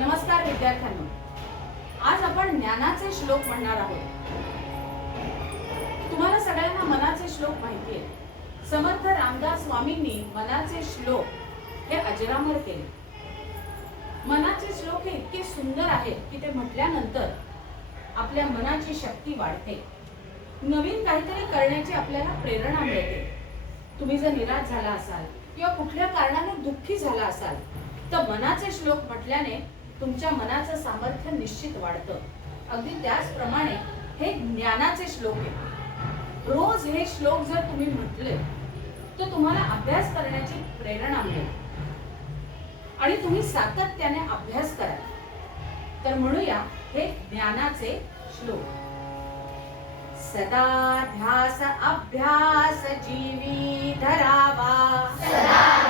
नमस्कार विद्यार्थ्यांनो. आज आपण ज्ञानाचे श्लोक म्हणणार आहोत. तुम्हाला सगळ्यांना मनाचे श्लोक माहिती आहे. समर्थ रामदास स्वामींनी मनाचे श्लोक हे अजरामर केले. मनाचे श्लोक हे इतके सुंदर आहेत की ते म्हटल्यानंतर आपल्या मनाची शक्ती वाढते. नवीन काहीतरी करण्याची आपल्याला प्रेरणा मिळते. तुम्ही जर निराश झाला असाल किंवा कुठल्या कारणाने दुःखी झाला असाल तर मनाचे श्लोक म्हटल्याने तुमच्या मनाचं सामर्थ्य निश्चित वाढतं. अगदी त्याचप्रमाणे हे ज्ञानाचे श्लोक आहेत रोज हे श्लोक जर तुम्ही म्हटले तर तुम्हाला अभ्यास करण्याची प्रेरणा मिळेल. आणि तुम्ही सातत्याने अभ्यास करा तर म्हणूया हे ज्ञानाचे श्लोक. सदा ध्यास अभ्यास जीवी धरावा. सदा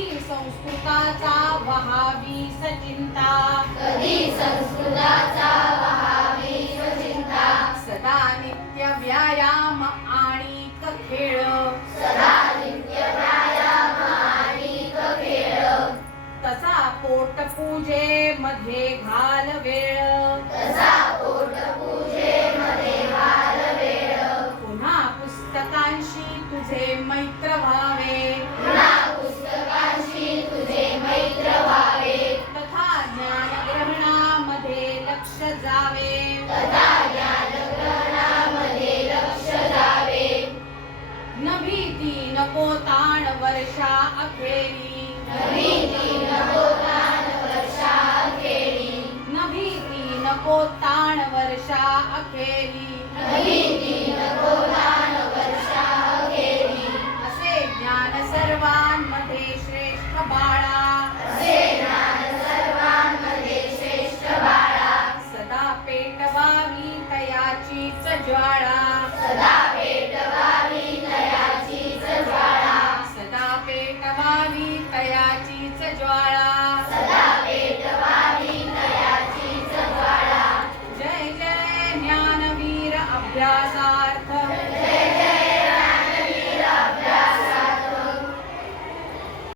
वहावी सचिंता सदा नित्य व्यायाम आणि खेळ। तसा पोट पूजे मध्ये घाल वेळ। पुन्हा ज्वाळा सदा पेटवावी तयाचीच ज्वाळा सदा पेटवावी तयाचीच ज्वाळा सदा पेटवावी तयाचीच ज्वाळा जय जय ज्ञानवीर अभ्यासार्थ। जय